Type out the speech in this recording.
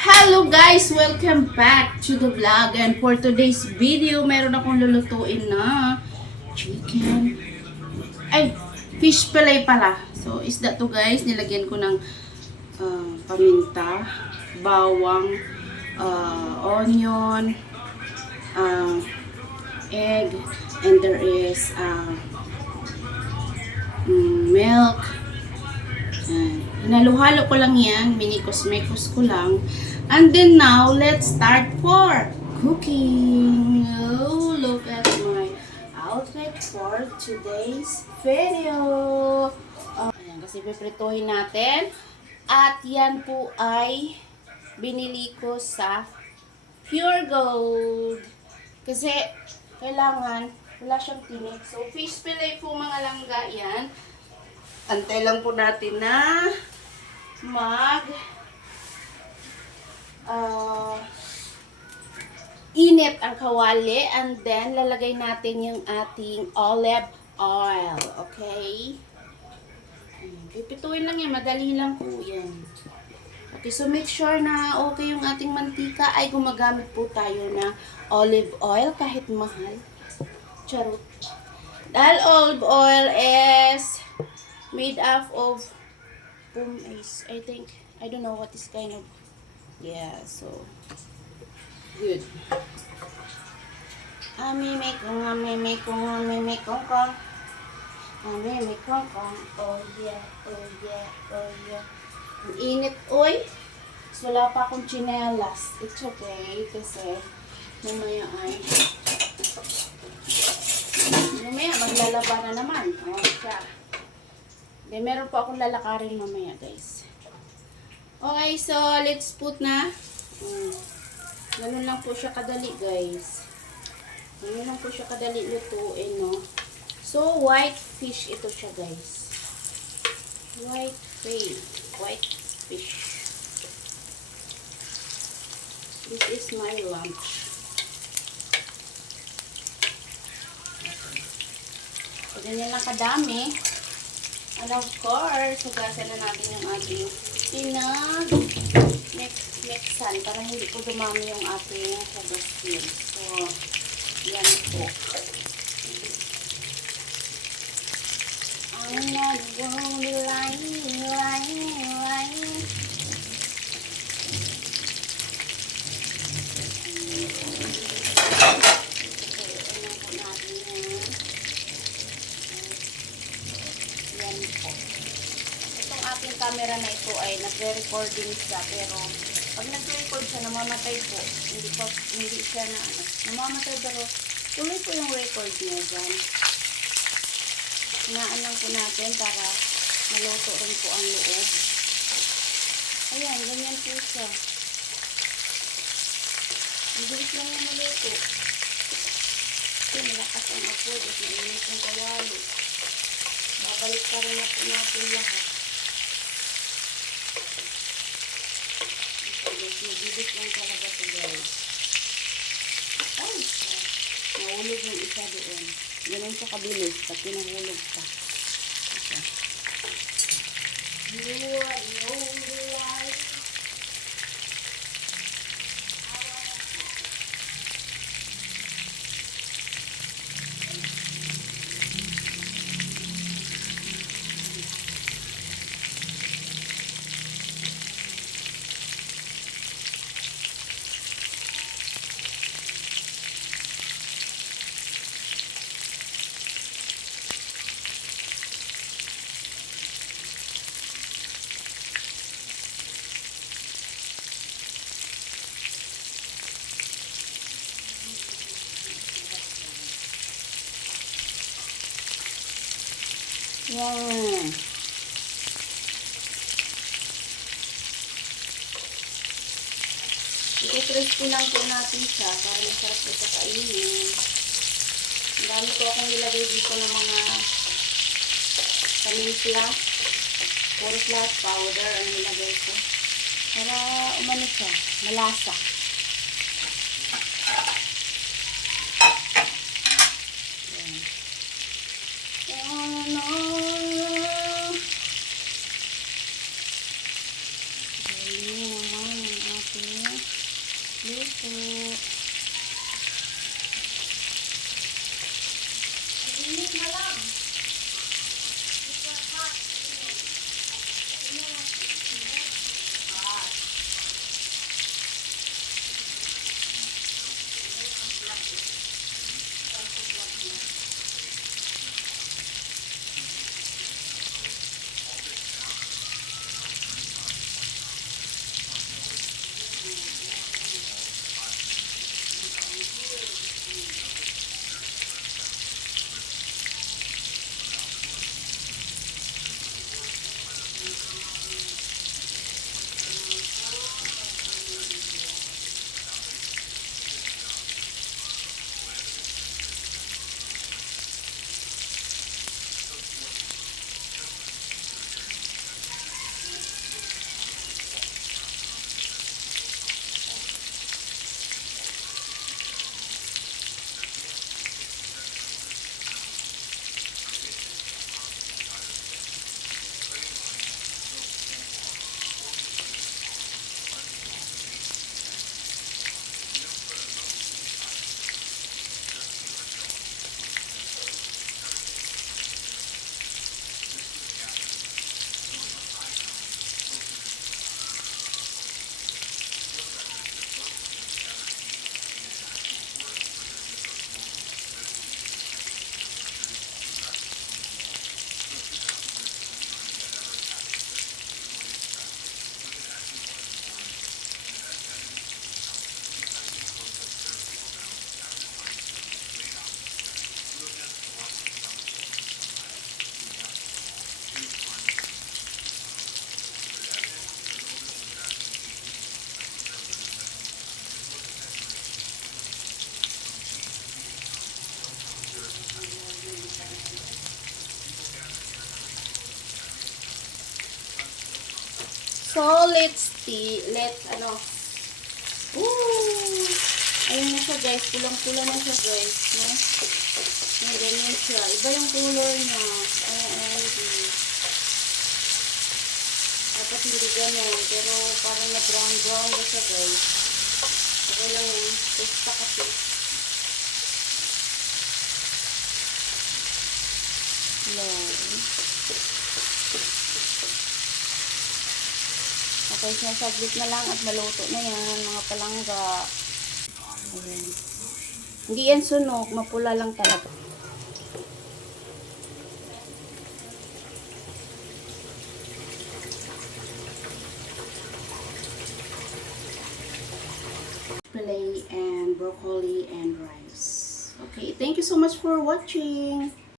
Hello guys! Welcome back to the vlog, and for today's video, meron akong lulutuin na chicken. Ay, fish fillet pala. So, isda to guys. Nilagyan ko ng paminta, bawang, onion, egg, and there is milk. Hinaluhalo ko lang yan, minikos-mekos ko lang. And then now, let's start for cooking. Oh, look at my outfit for today's video. Ayan, kasi piprituhin natin. At yan po ay binili ko sa Pure Gold. Kasi kailangan, wala siyang tinik. So, fish fillet po mga langga yan. Antay lang po natin na init ang kawali, and then lalagay natin yung ating olive oil. Okay? Pipituin lang yan. Madali lang po yan. Okay, so make sure na okay yung ating mantika. Ay gumagamit po tayo na olive oil kahit mahal. Charot. Dahil olive oil is made up of pumice, I think. I don't know what is kind of, yeah, so good. Amime kong, oh yeah, oh yeah, oh yeah. Ang init, oy. So, wala pa akong chinelas. It's okay, kasi mamaya maglalaba na naman. Oh, siya. Then, meron po akong lalakarin mamaya, guys. Okay, so, let's put na. Ganun lang po siya kadali, guys. Ganun lang po siya kadali lutuin, no? So, white fish ito siya, guys. White fish. White fish. This is my lunch. So, ganyan lang kadami. And of course, hugasan na natin yung ating mixan para hindi po dumami yung ating sagaskin. So, yan po. I'm not gonna lie. Ating camera na ito ay nagre-recording siya, pero pag nagre-record siya, namamatay po. Hindi siya na namamatay, pero tuloy po yung record niya dyan. Hinaan lang po natin para maluto rin po ang loob. Ayan, ganyan po siya. Ang bilis lang yung maluto. Kasi malakas ang apoy at mainit yung kawali. Babalik pa rin natin lahat. Mabilis lang talaga ito, guys. Ay, nahulog yung isa doon. Ganun siya kabilis, pati nahulog pa. Okay. Yan. I-crispy lang po natin siya para masarap ito kainin. Ang dami po akong nilagay dito ng mga paminta. Puro flat powder ang nilagay ko. Para umano siya, malasa. Ayan naman ang ating So, ano, ooh, ayun na siya guys, pulang-pula na siya guys, no? Yung ganyan siya, iba yung color niya, OMG. Dapat hindi ganyan, pero parang na-brown na siya guys. Okay lang yun, pusta kasi. Okay, sinasaglit na lang at maluto na yan, mga palangga. Ayan. Hindi yan sunog, mapula lang talaga. Fillet and broccoli and rice. Okay, thank you so much for watching.